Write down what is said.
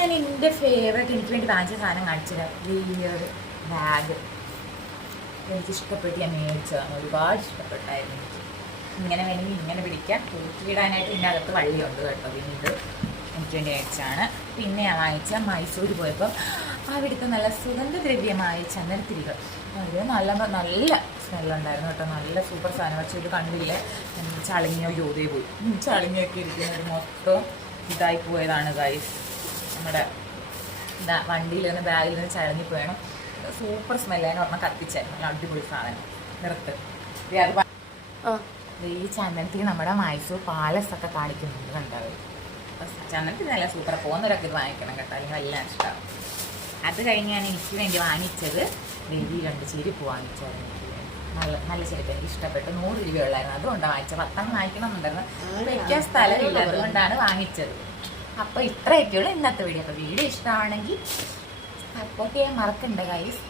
ഞാൻ എൻ്റെ ഫേവറേറ്റ് എനിക്ക് വേണ്ടി വാങ്ങിച്ച സാധനം കാണിച്ചത് ഈ ഒരു ബാഗ് എനിക്കിഷ്ടപ്പെട്ട് ഞാൻ മേടിച്ചതാണ്. ഒരുപാട് ഇഷ്ടപ്പെട്ടായിരുന്നു എനിക്ക്. ഇങ്ങനെ വേണമെങ്കിൽ ഇങ്ങനെ പിടിക്കാം. തൂക്കിയിടാനായിട്ട് ഇതിൻ്റെ അകത്ത് വള്ളിയുണ്ട് കേട്ടോ. പിന്നെ ഇത് എനിക്ക് വേണ്ടി മേടിച്ചാണ്. പിന്നെ ഞാൻ വാങ്ങിച്ച മൈസൂർ പോയപ്പോൾ അവിടുത്തെ നല്ല സുഗന്ധദ്രവ്യമായ ചന്ദനത്തിരികൾ അത് നല്ല നല്ല സ്മെല്ലുണ്ടായിരുന്നു കേട്ടോ. നല്ല സൂപ്പർ സാധനം. പക്ഷേ ഇത് കണ്ടില്ല, ചളിങ്ങിയോ യോതേ പോയി. ചളിങ്ങിയൊക്കെ ഇരിക്കുന്നത് മൊത്തം ഇതായി പോയതാണ് ഗൈസ്. നമ്മുടെ വണ്ടിയിൽ നിന്ന് ബാഗിൽ നിന്ന് ചളങ്ങി പോയണം. സൂപ്പർ സ്മെല്ലായിരുന്നു. പറഞ്ഞാൽ കത്തിച്ചായിരുന്നു. നല്ല അടിപൊളി സാധനം. നിർത്ത്. ഈ ചന്ദനത്തിൽ നമ്മുടെ മൈസൂർ പാലസ് ഒക്കെ കാണിക്കുന്നുണ്ട് കണ്ടത്. ചന്ദനത്തിൽ നല്ല സൂപ്പർ. പോകുന്നവരൊക്കെ ഇത് വാങ്ങിക്കണം കേട്ടോ, അല്ലെങ്കിൽ എല്ലാം ഇഷ്ടമാവും. അത് കഴിഞ്ഞാണ് എനിക്ക് വേണ്ടി വാങ്ങിച്ചത് ഈ 2 ചെരുപ്പ് വാങ്ങിച്ചായിരുന്നു. എനിക്ക് വേണ്ടി നല്ല ചെരുപ്പ് എനിക്ക് ഇഷ്ടപ്പെട്ടു. 100 രൂപയുള്ളായിരുന്നു. അതുകൊണ്ടാണ് വാങ്ങിച്ചത്. 10 വാങ്ങിക്കണം എന്നുണ്ടായിരുന്നു. വയ്ക്കാൻ സ്ഥലമില്ല, അതുകൊണ്ടാണ് വാങ്ങിച്ചത്. അപ്പോൾ ഇത്രയൊക്കെയുള്ളൂ ഇന്നത്തെ വീഡിയോ. അപ്പോൾ വീഡിയോ ഇഷ്ടമാണെങ്കിൽ സപ്പോർട്ട് ചെയ്യാൻ മറക്കണ്ട ഗൈസ്.